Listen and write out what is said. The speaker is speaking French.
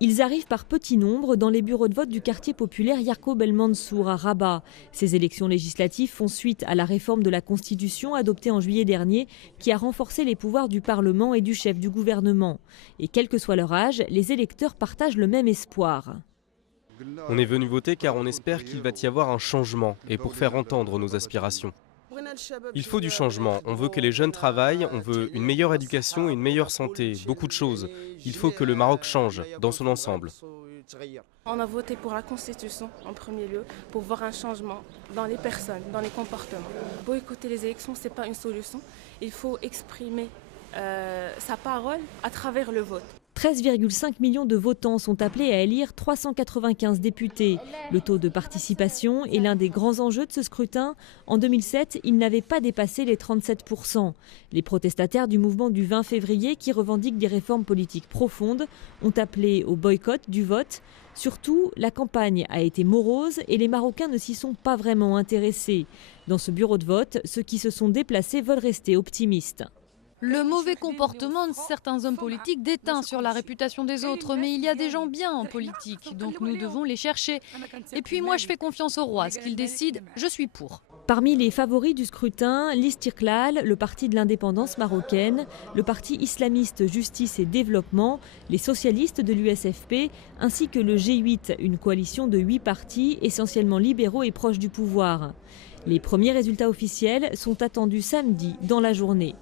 Ils arrivent par petits nombres dans les bureaux de vote du quartier populaire Yacoub El Mansour à Rabat. Ces élections législatives font suite à la réforme de la Constitution adoptée en juillet dernier qui a renforcé les pouvoirs du Parlement et du chef du gouvernement. Et quel que soit leur âge, les électeurs partagent le même espoir. On est venu voter car on espère qu'il va y avoir un changement et pour faire entendre nos aspirations. Il faut du changement, on veut que les jeunes travaillent, on veut une meilleure éducation et une meilleure santé, beaucoup de choses. Il faut que le Maroc change dans son ensemble. On a voté pour la Constitution en premier lieu, pour voir un changement dans les personnes, dans les comportements. Boycotter les élections, ce n'est pas une solution. Il faut exprimer sa parole à travers le vote. 13,5 millions de votants sont appelés à élire 395 députés. Le taux de participation est l'un des grands enjeux de ce scrutin. En 2007, il n'avait pas dépassé les 37%. Les protestataires du mouvement du 20 février, qui revendiquent des réformes politiques profondes, ont appelé au boycott du vote. Surtout, la campagne a été morose et les Marocains ne s'y sont pas vraiment intéressés. Dans ce bureau de vote, ceux qui se sont déplacés veulent rester optimistes. Le mauvais comportement de certains hommes politiques déteint sur la réputation des autres, mais il y a des gens bien en politique, donc nous devons les chercher. Et puis moi je fais confiance au roi, ce qu'il décide, je suis pour. Parmi les favoris du scrutin, l'Istiqlal, le parti de l'indépendance marocaine, le parti islamiste Justice et Développement, les socialistes de l'USFP, ainsi que le G8, une coalition de 8 partis essentiellement libéraux et proches du pouvoir. Les premiers résultats officiels sont attendus samedi dans la journée.